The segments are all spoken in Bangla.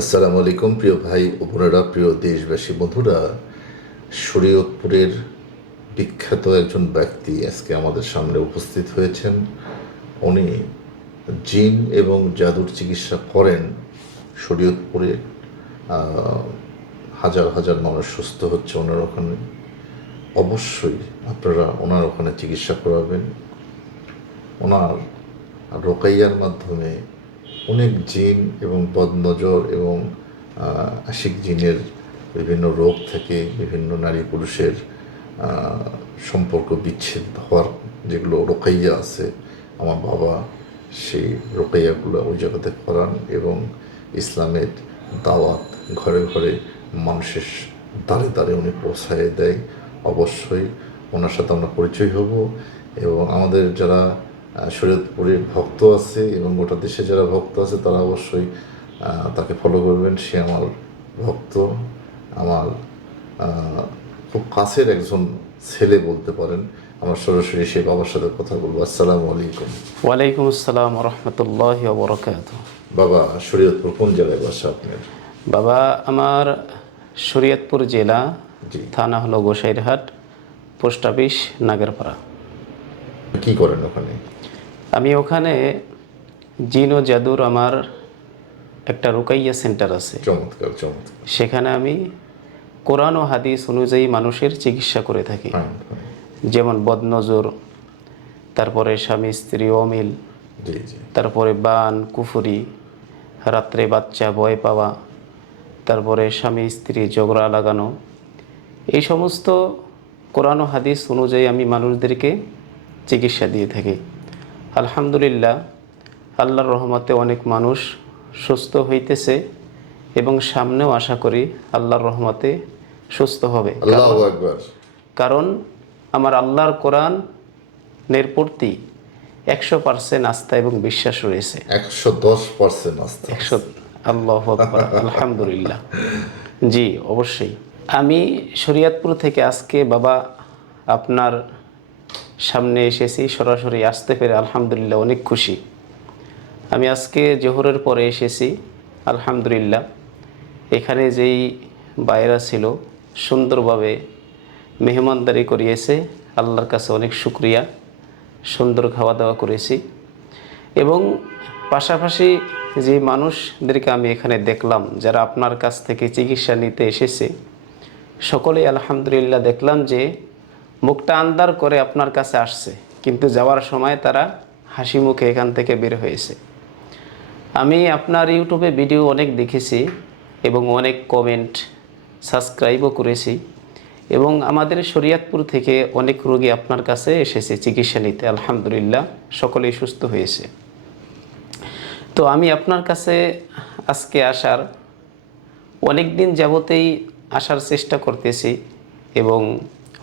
আসসালামু আলাইকুম, প্রিয় ভাই ও বোনেরা, প্রিয় দেশবাসী, বন্ধুরা। শরীয়তপুরের বিখ্যাত একজন ব্যক্তি আজকে আমাদের সামনে উপস্থিত হয়েছেন। উনি জিন এবং জাদুর চিকিৎসা করেন। শরীয়তপুরে হাজার হাজার মানুষ সুস্থ হচ্ছে ওনার ওখানে। অবশ্যই আপনারা ওনার ওখানে চিকিৎসা করাবেন। ওনার রোকাইয়ার মাধ্যমে অনেক জিন এবং বদনজর এবং আশিক জিনের বিভিন্ন রোগ থেকে বিভিন্ন নারী পুরুষের সম্পর্ক বিচ্ছেদ হওয়ার যেগুলো রোকাইয়া আছে, আমার বাবা সেই রোকাইয়াগুলো ওই জায়গাতে করান এবং ইসলামের দাওয়াত ঘরে ঘরে মানুষের দ্বারে দ্বারে উনি পৌঁছায় দেয়। অবশ্যই ওনার সাথে আমরা পরিচয় হব এবং আমাদের যারা শরীয়তপুরের ভক্ত আছে এবং গোটা দেশে যারা ভক্ত আছে তারা অবশ্যই তাকে ফলো করবেন। সে আমার ভক্ত। আমার খুব কাছের একজন ছেলে বলতে পারেন। আমার সরাসরি সে বাবার সাথে কথা বলব। আসসালামু আলাইকুম। ওয়ালাইকুম আসসালাম রহমতুল্লাহ বরকাত বাবা শরীয়তপুর কোন জায়গায় বাসা আপনার? বাবা আমার শরীয়তপুর জেলা থানা হলো গোসাইরহাট পোস্ট অফিস নাগেরপাড়া। কি করেন ওখানে? আমি ওখানে জিন ও জাদুর আমার একটা রুকাইয়া সেন্টার আছে। চমৎকার চমৎকার। সেখানে আমি কোরআন ও হাদিস অনুযায়ী মানুষের চিকিৎসা করে থাকি। হ্যাঁ হ্যাঁ। যেমন বদনজর তারপরে স্বামী স্ত্রী অমিল তারপরে বান কুফুরি রাত্রে বাচ্চা ভয় পাওয়া তারপরে স্বামী স্ত্রী ঝগড়া লাগানো। এই সমস্ত কোরআন ও হাদিস অনুযায়ী আমি মানুষদেরকে চিকিৎসা দিয়ে থাকি। আলহামদুলিল্লাহ আল্লাহর রহমতে অনেক মানুষ সুস্থ হইতেছে এবং সামনেও আশা করি আল্লাহর রহমতে সুস্থ হবে। কারণ আমার আল্লাহর কোরআনের প্রতি একশো পার্সেন্ট আস্থা এবং বিশ্বাস রয়েছে। একশো দশ পার্সেন্ট একশো আল্লাহ আলহামদুলিল্লাহ। জি অবশ্যই। আমি শরিয়াতপুর থেকে আজকে বাবা আপনার সামনে এসেছি, সরাসরি আসতে পেরে আলহামদুলিল্লাহ অনেক খুশি। আমি আজকে জোহরের পরে এসেছি, আলহামদুলিল্লাহ। এখানে যেই বাইরা ছিল, সুন্দরভাবে মেহমানদারি করিয়েছে, আল্লাহর কাছে অনেক শুক্রিয়া। সুন্দর খাওয়া দাওয়া করেছি। এবং পাশাপাশি যে মানুষদেরকে আমি এখানে দেখলাম, যারা আপনার কাছ থেকে চিকিৎসা নিতে এসেছে, সকলেই আলহামদুলিল্লাহ দেখলাম যে মুখটা আন্দার করে আপনার কাছে আসছে, কিন্তু যাওয়ার সময় তারা হাসি মুখে এখান থেকে বের হয়েছে। আমি আপনার ইউটিউবে ভিডিও অনেক দেখেছি এবং অনেক কমেন্ট সাবস্ক্রাইবও করেছি এবং আমাদের শরিয়াতপুর থেকে অনেক রোগী আপনার কাছে এসেছে চিকিৎসা নিতে। আলহামদুলিল্লাহ, সকলেই সুস্থ হয়েছে। তো আমি আপনার কাছে আজকে আসার অনেক দিন যাবতেই আসার চেষ্টা করতেছি এবং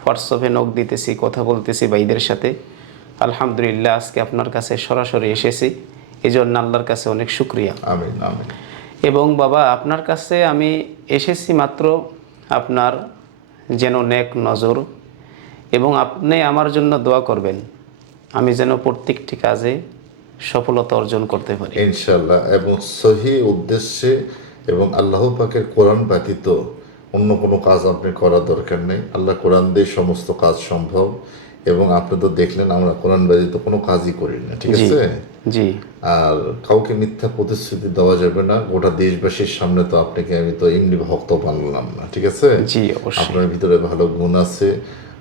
হোয়াটসঅ্যাপে নখ দিতেছি কথা বলতেছি ভাইদের সাথে। আলহামদুলিল্লাহ আজকে আপনার কাছে সরাসরি এসেছি। এই জন্য আল্লাহর কাছে অনেক আমিন এবং বাবা আপনার কাছে আমি এসেছি মাত্র আপনার যেন নেক নজর এবং আপনি আমার জন্য দোয়া করবেন। আমি যেন প্রত্যেকটি কাজে সফলতা অর্জন করতে পারি। ইনশাল্লাহ এবং সহি উদ্দেশ্যে এবং আল্লাহ পাকের কোরআন ব্যতীত অন্য কোনো কাজ আপনি করার দরকার নেই। আল্লাহ কোরআন দিয়ে সমস্ত কাজ সম্ভব এবং আপনি তো দেখলেন আমরা কোরআন ব্যতীত কোনো কাজই করি না ঠিক আছে? জি। আর কাউকে মিথ্যা প্রতিশ্রুতি দেওয়া যাবে না গোটা দেশবাসীর সামনে তো আপনাকে আমি তো এমনি ভক্ত বানলাম না ঠিক আছে? জি অবশ্যই। আপনার ভিতরে ভালো গুণ আছে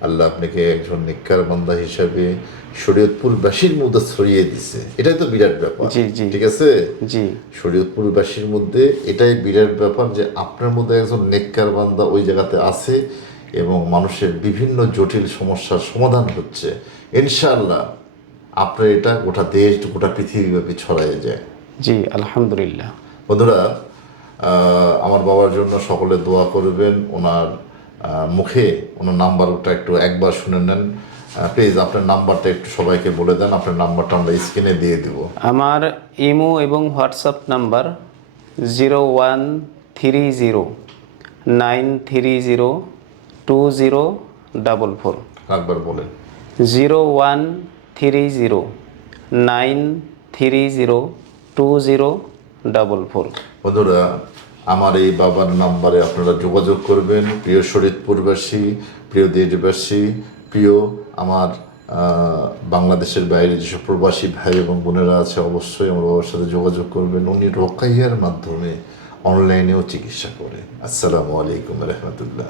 আল্লাহ আপনাকে একজন নিকার বান্দা হিসাবে শরীয়তপুরবাসীর মধ্যে ছড়িয়ে দিছে। এটাই তো বিরাট ব্যাপার। ঠিক আছে? জি। শরীয়তপুরবাসীর মধ্যে এটাই বিরাট ব্যাপার যে আপনার মধ্যে একজন নেককার বান্দা ওই জায়গাতে আছে এবং মানুষের বিভিন্ন জটিল সমস্যার সমাধান হচ্ছে। ইনশাআল্লাহ আপনার এটা গোটা দেশ গোটা পৃথিবীব্যাপী ছড়াইয়ে যায়। জি আলহামদুলিল্লাহ। বন্ধুরা আমার বাবার জন্য সকলে দোয়া করবেন। ওনার মুখে ওনার নাম্বারটা একটু একবার শুনে নেন। প্লিজ আপনার নাম্বারটা একটু সবাইকে বলে দেন আপনার নাম্বারটা আমরা স্ক্রিনে দিয়ে দেবো। আমার ইমো এবং WhatsApp number zero one three zero nine three zero two zero double four. একবার বলেন। Zero one three zero nine three zero two zero double four. বন্ধুরা আমার এই বাবার নাম্বারে আপনারা যোগাযোগ করবেন। প্রিয় শরীদপুরবাসী প্রিয় দেশবাসী, প্রিয় আমার বাংলাদেশের বাইরে যেসব প্রবাসী ভাই এবং বোনেরা আছে, অবশ্যই আমার বাবার সাথে যোগাযোগ করবেন। উনি রোকাইয়ার মাধ্যমে অনলাইনেও চিকিৎসা করে। আসসালামু আলাইকুম রহমতুল্লাহ।